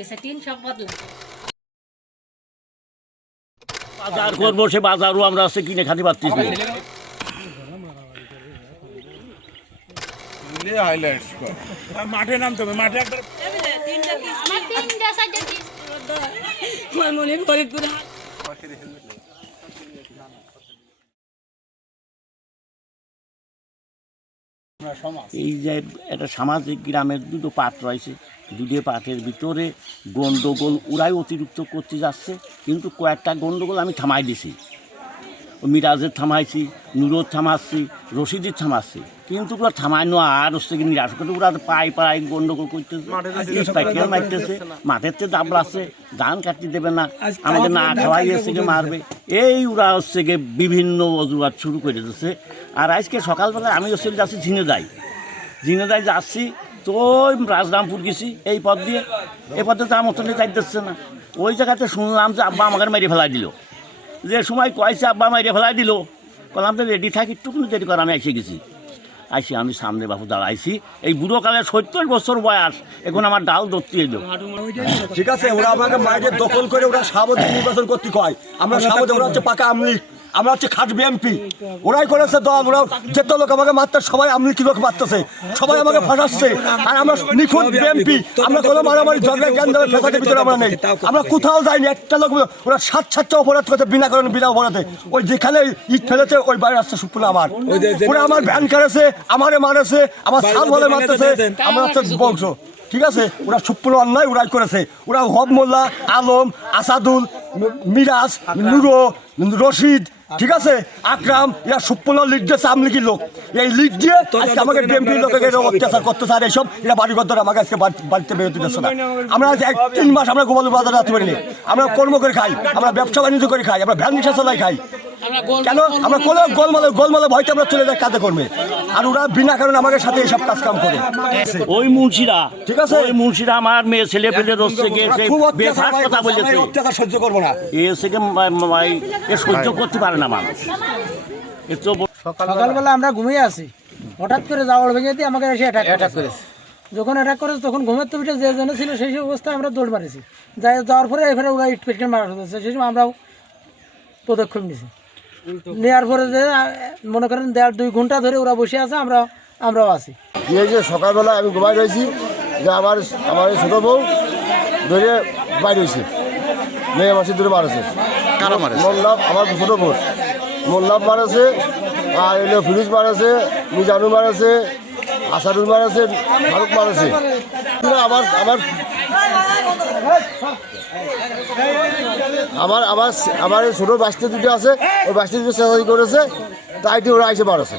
গেছে, টিন সব বদলা। বাজার করবো, সে বাজারও আমরা আছে কিনে খাতে পারতেছি। মাঠে নামতে হবে, মাঠে একবার এই যে একটা সামাজিক গ্রামের দুটো পাট রয়েছে, দুটো পাটের ভিতরে গন্ডগোল ওরাই অতিরিক্ত করতে যাচ্ছে, কিন্তু কয়েকটা গন্ডগোল আমি থামাই দিছি। মিরাজের থামাইছি, নুরোর থামাচ্ছি, রশিদের থামাচ্ছি, কিন্তু ওরা থামাইনো আর হচ্ছে কি নিরাশ করে ওরা পায়ে পায়ে গন্ডগোল করতেছে, পাইকার মারতেছে, মাঠের থেকে দাবড়াচ্ছে, ধান কাটতে দেবে না, আমাকে না খাওয়াই হচ্ছে গিয়ে মারবে, এই ওরা হচ্ছে গিয়ে বিভিন্ন অজুহাত শুরু করে দিচ্ছে। আর আজকে সকালবেলায় আমি হচ্ছে যাচ্ছি ঝিনেদায় যাচ্ছি, তো ওই রাজরামপুর গেছি এই পথ দিয়ে, এই পথে তো আমার মতনই যাইতেছে না। ওই জায়গাতে শুনলাম যে আব্বা আমাকে মেরে ফেলাই দিল, যে সময় কয়েছে আব্বা মেরে ফেলাই দিল, বললাম তো রেডি থাকি, একটুকুনি দেরি করে আমি এসে গেছি। আমি সামনে বাবু দাঁড়াইছি, এই বুড়োকালে 70 বছর বয়স, এখন আমার ডাল ধরতে এলো। ঠিক আছে, ওরা আমাকে মায়ের দখল করে ওরা সাবধান নির্বাচন করতে কয়, আমরা সাবধান, ওরা হচ্ছে পাকা আমলিক, আমরা হচ্ছে খাট বিএমপি, ওরাই করেছে দল, ওরা যেত লোক আমাকে মারতে, সবাই আমলিকি লোক মারতেছে, সবাই আমাকে ফাঁসাচ্ছে, আর আমরা নিখুঁত বিএমপি, আমরা কোনো মারামারি ঝগড়া জ্ঞান দেওয়ার ফেসাদের ভিতরে আমরা নেই, আমরা কোথাও যাইনি। একটা লোক ওরা 7 অপরাধ করতে বিনা কারণে বিনা অপরাধে, ওই যেখানে ইট ফেলেছে ওই বাইরে আসছে সুপুল আমার, ওরা আমার ভ্যান করেছে, আমারে মারেছে, আমার সাল বলে মারতেছে, আমরা হচ্ছে বংশ। ঠিক আছে, ওরা সুপ্পল অন্যায় ওরাই করেছে, ওরা হব মোল্লা, আলম, আসাদুল, মিরাজ, নুরো, রশিদ, ঠিক আছে, আকরাম, এরা সুপ্পল লিড দিয়েছে আমলিকির লোক, এই লিড দিয়ে আজকে আমাকে বিএমপির লোকের অত্যাচার করতেছে, আর এইসব এরা বাড়িঘর ধরে আমাকে আজকে বাড়িতে বেরোতে দিচ্ছে না। আমরা আজ 1-3 মাস আমরা গোপাল বাজারে আসতে পারিনি, আমরা কর্ম করে খাই, আমরা ব্যবসা বাণিজ্য করে খাই, আমরা ভ্যান রিক্সা চালাই খাই, কেন আমরা কোনো গোলমালে ভয়তে আমরা চলে যাই কাজে কর্মে, আর ওরা বিনা কারণে আমাদের সাথে এইসব কাজ কাম করে। ওই মুন্সিরা, ঠিক আছে, ওই মুন্সিরা আমার মেয়ে ছেলে পেলে রচ্ছে গেছে, বেফাস কথা বলেছে, অত্যাচার সহ্য করবো না, এ সহ্য করতে পারে না মানুষ। সকালবেলা আমরা ঘুমিয়ে আছি, হঠাৎ করে জাওয়াল ভেঙে দিয়ে আমাকে এসে অ্যাটাক করেছে। যখন অ্যাটাক করেছে তখন ঘুমের তো পিঠে যে জেনে ছিল সেই অবস্থায় আমরা দৌড় মারিছি, যাওয়ার পরে এখানে ওরা ইট পেটকে মারা হতেছে, সেই সময় আমরাও পদক্ষেপ নিয়েছি। নেওয়ার পরে যে মনে করেন 1.5-2 ঘন্টা ধরে ওরা বসে আছে, আমরাও আছি। এই যে সকালবেলা আমি ঘুমাই রয়েছি, যে আমার ছোটো বউ ধরে বাইরে হয়েছে, মেয়ে মাসি ধরে মারেছে, মোল্লাভ আমার ছোটো বউ মোল্লাভ মারেছে, আর এলো ফিরোজ মারেছে, মিজানুর মারেছে, আসাদুল মারেছে, ফারুক মারেছে। আমার আমার আমার আমার আমার এই ছোটো বাচ্চা দুটো আছে, ওই বাচ্চা দুটো চেষ্টা করেছে, তাইটি ওরা এসে মারেছে।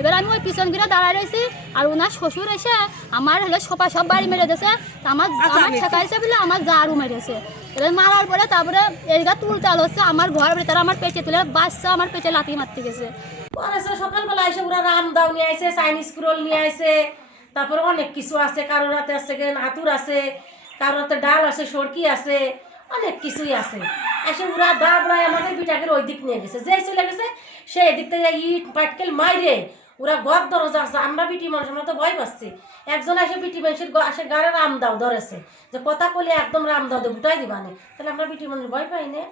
এবার আমি ওই পিছন ঘিরে দাঁড়ায় রয়েছি, আর ওনার শ্বশুর এসে আমার হলো সব বাড়ি মেরে দিয়েছে, আমার ঠেকাইছে বলে আমার জারু মেরেছে। এবার মারার পরে তারপরে এদিকে তুলতাল হচ্ছে, আমার ঘর ভিতরে আমার পেটে তুলে বাচ্চা আমার পেটে লাথি মারতে গেছে। সকালবেলা এসে ওরা রামদাও নিয়ে আসে, চাইনিজ রোল নিয়ে আসে, তারপরে অনেক কিছু আছে, কারোর হাতে আছে আতুর আছে, কারোর হাতে ডাল আছে, সরকি আছে, অনেক কিছুই আছে। এসে ওরা দাবড়ায় আমাদের বিটাকে ওই দিক নিয়ে গেছে, যেই চলে গেছে সেই দিক থেকে ইট পাটকেল মাইরে ওরা গদ দরজা আছে। আমরা বিটি মানুষ, আমরা তো ভয় পাচ্ছি। একজন এসে বিটি মানুষের এসে গাড়ে রামদাও ধরেছে, যে কথা বলে একদম রামদাও দিয়ে বুটাই দিবানে, তাহলে আমরা বিটি মানুষ ভয় পাই না।